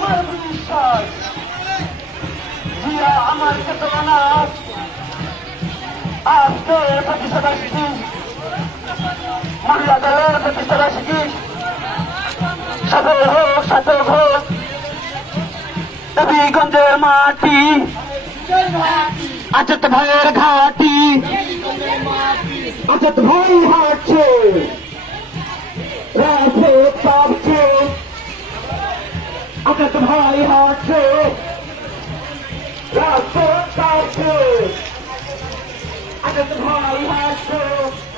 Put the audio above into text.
আমার বিশ্বাস। জিয়া আমার চেতনা আজকে প্রতিষ্ঠাবাসী মহিলা দলের প্রতিষ্ঠাবাসী সফল হোক, সাধক হোক। দেবীগঞ্জের মাটি। আচাত ভাইয়ের ঘাটি। আচাত ভাই হাঁটছে high hard too. Round you. I got some high hard too.